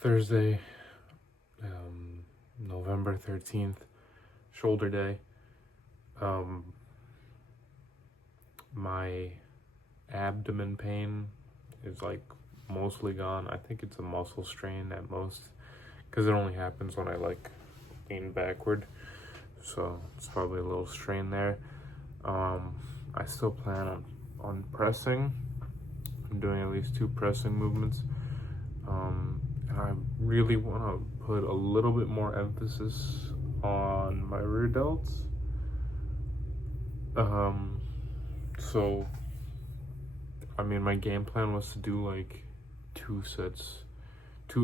Thursday, November 13th, shoulder day. My abdomen pain is like mostly gone. I think it's a muscle strain at most, because it only happens when I like lean backward, so it's probably a little strain there. I still plan on pressing. I'm doing at least 2 pressing movements. And I really want to put a little bit more emphasis on my rear delts. So I mean, my game plan was to do like 2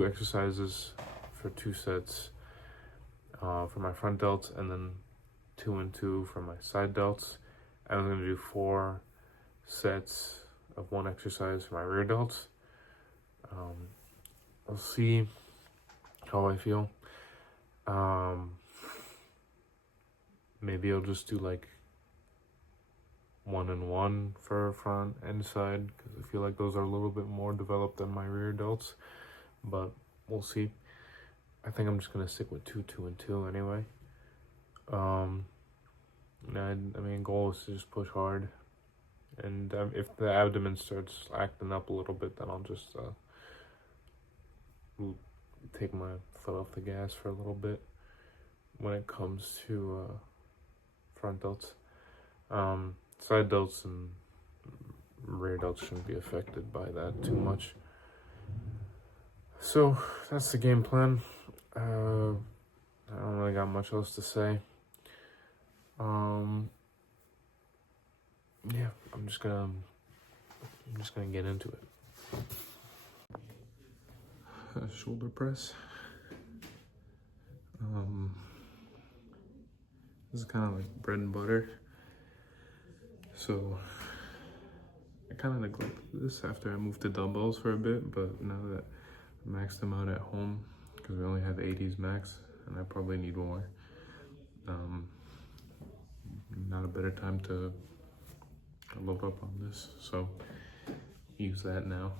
exercises for 2 sets for my front delts, and then 2 and 2 for my side delts. I was gonna do 4 sets of 1 exercise for my rear delts. I'll see how I feel. Maybe I'll just do like 1 and 1 for front and side, because I feel like those are a little bit more developed than my rear delts, but we'll see. I think I'm just gonna stick with 2, 2, and 2 anyway. I mean, goal is to just push hard, and if the abdomen starts acting up a little bit, then I'll just take my foot off the gas for a little bit when it comes to front delts. Side delts and rear delts shouldn't be affected by that too much. So that's the game plan. I don't really got much else to say. Yeah, I'm just gonna get into it. Shoulder press. This is kind of like bread and butter. So I kind of neglected this after I moved to dumbbells for a bit, but now that I maxed them out at home, because we only have 80s max, and I probably need more. Not a better time to load up on this, so use that now.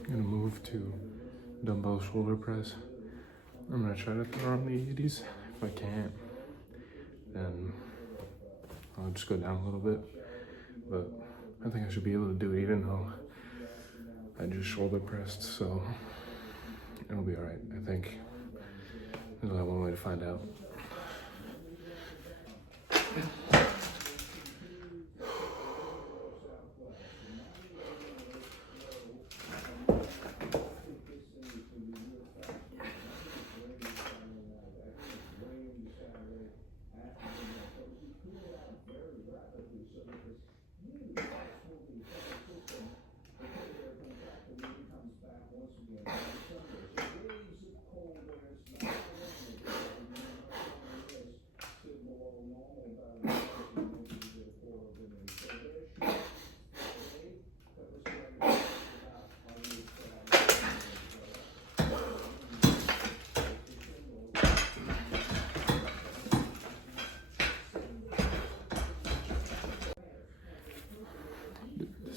I'm gonna move to dumbbell shoulder press. I'm gonna try to throw on the 80s. If I can't, then I'll just go down a little bit. But I think I should be able to do it even though I just shoulder pressed, so it'll be alright, I think. There's only one way to find out.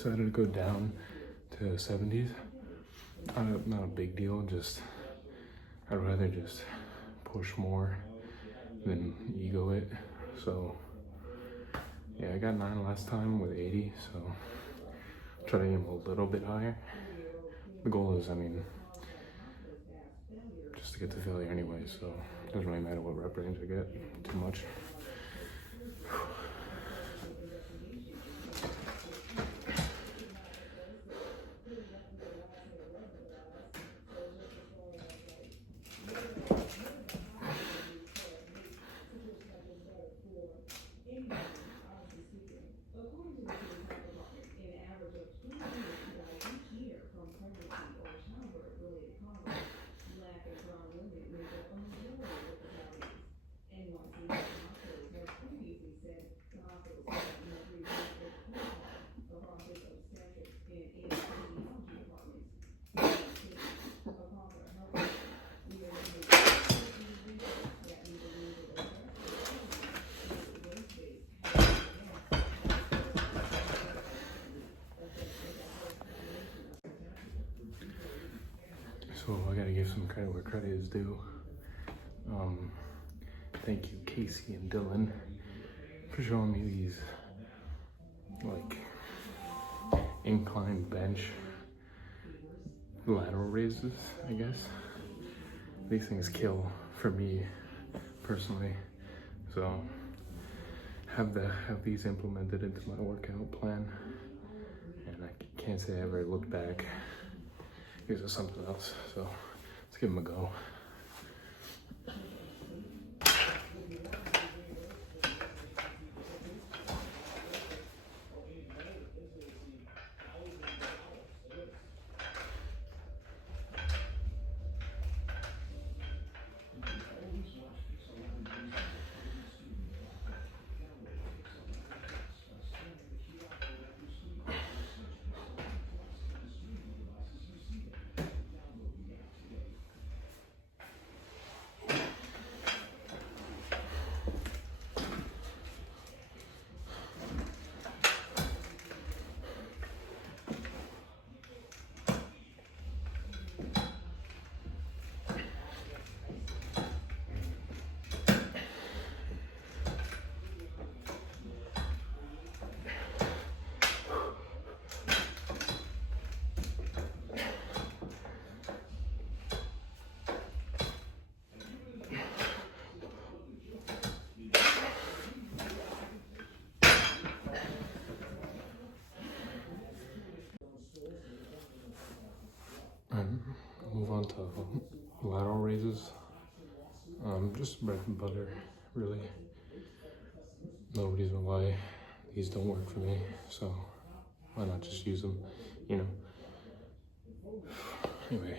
decided to go down to 70s. Not a big deal, just I'd rather just push more than ego it. So yeah, I got 9 last time with 80, so try to aim a little bit higher. The goal is, I mean, just to get to failure anyway, so it doesn't really matter what rep range I get too much. So I gotta give some credit where credit is due. Thank you, Casey and Dylan, for showing me these like incline bench lateral raises, I guess. These things kill for me personally. So have these implemented into my workout plan, and I can't say I ever looked back. These are something else, so let's give them a go. Move on to lateral raises. Just bread and butter, really. No reason why these don't work for me, so why not just use them, you know? Anyway.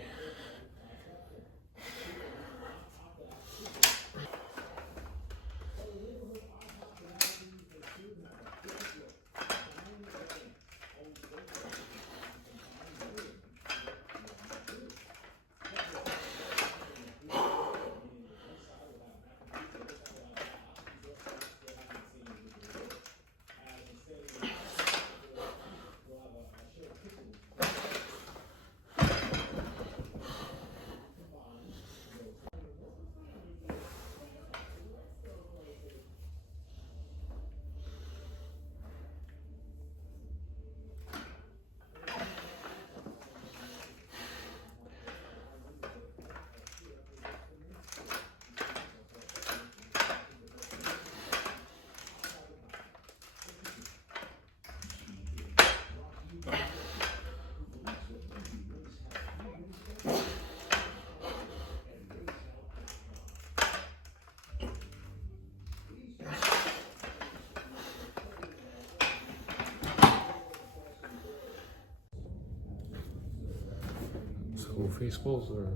So face pulls are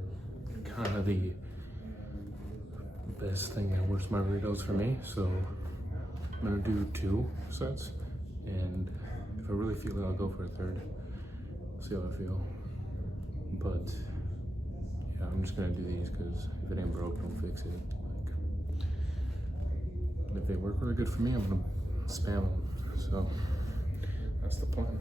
kind of the best thing that works my burritos for me. So I'm gonna do 2 sets, and if I really feel it, I'll go for a third. See how I feel. But yeah, I'm just gonna do these because if it ain't broke, don't fix it. Like, if they work really good for me, I'm gonna spam them. So that's the plan.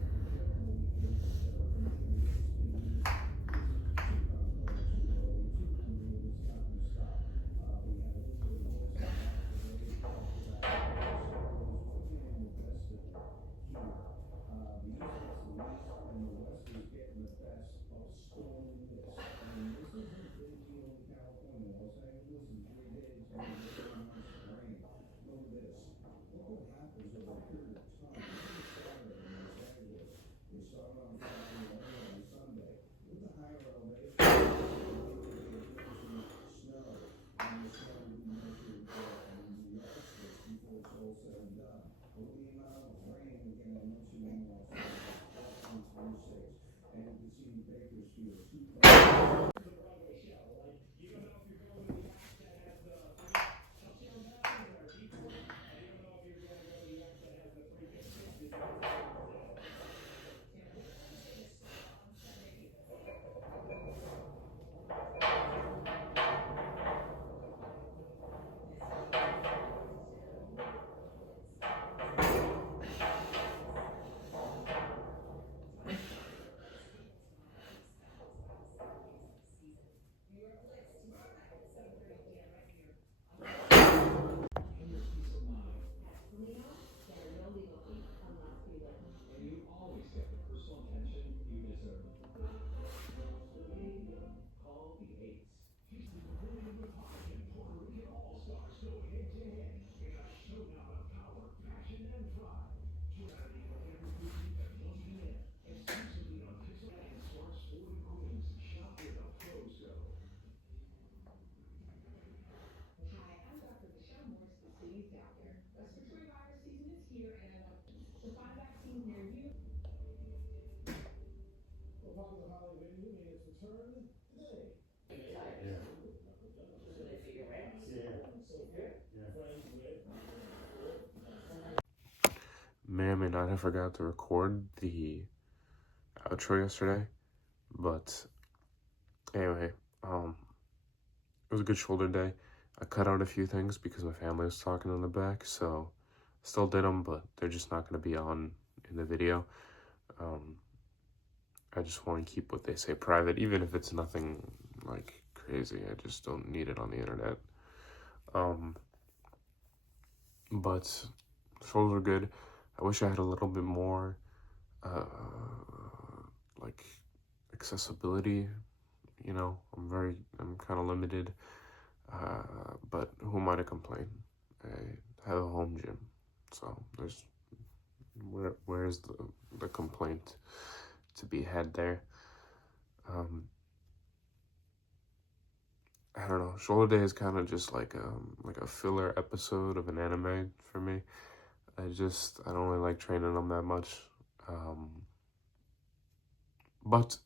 May or may not have forgot to record the outro yesterday, but anyway, it was a good shoulder day. I cut out a few things because my family was talking in the back, so still did them, but they're just not going to be on in the video. I just want to keep what they say private, even if it's nothing like crazy. I just don't need it on the internet. But shoulders are good. I wish I had a little bit more like accessibility. You know, I'm kind of limited, but who am I to complain? I have a home gym, so where's the complaint to be had there? I don't know. Shoulder Day is kind of just like a filler episode of an anime for me. I don't really like training them that much. But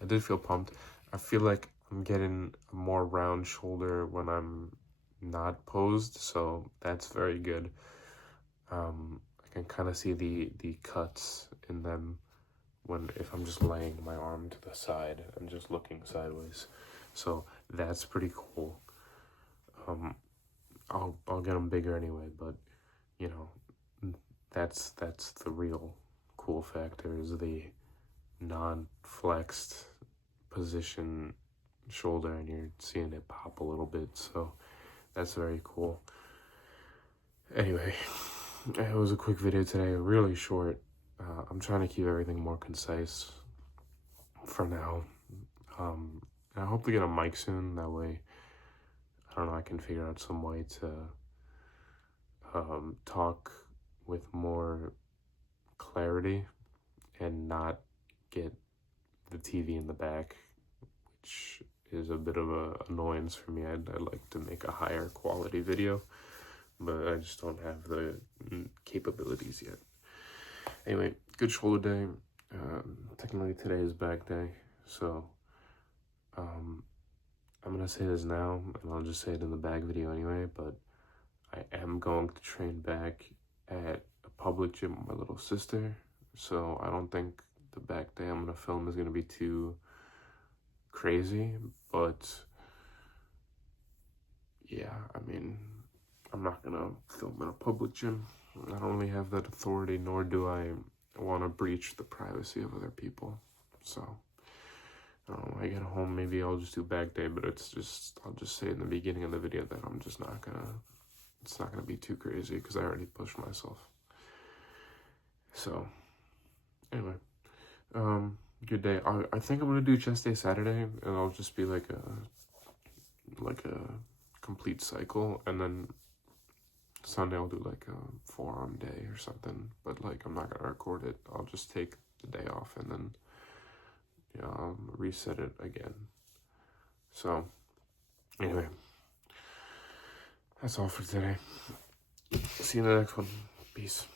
I did feel pumped. I feel like I'm getting a more round shoulder when I'm not posed, so that's very good. I can kind of see the cuts in them if I'm just laying my arm to the side and just looking sideways. So that's pretty cool. I'll get them bigger anyway, but you know, that's the real cool factor, is the non-flexed position shoulder, and you're seeing it pop a little bit, so that's very cool. Anyway, it was a quick video today, really short. I'm trying to keep everything more concise for now. I hope to get a mic soon, that way, I don't know, I can figure out some way to talk with more clarity and not get the TV in the back, which is a bit of a annoyance for me. I'd like to make a higher quality video, but I just don't have the capabilities yet. Anyway, good shoulder day. Technically today is back day, so I'm gonna say this now, and I'll just say it in the back video anyway, but I am going to train back at a public gym with my little sister, so I don't think the back day I'm gonna film is gonna be too crazy, but yeah, I mean, I'm not gonna film in a public gym. I don't really have that authority, nor do I want to breach the privacy of other people. So I don't know, when I get home, maybe I'll just do back day, but I'll just say in the beginning of the video that I'm just not gonna, it's not gonna be too crazy because I already pushed myself. So anyway, good day. I think I'm gonna do chest day Saturday, and I'll just be like a complete cycle, and then Sunday I'll do like a forearm day or something, but like I'm not gonna record it. I'll just take the day off and then reset it again. So anyway, that's all for today. See you in the next one. Peace.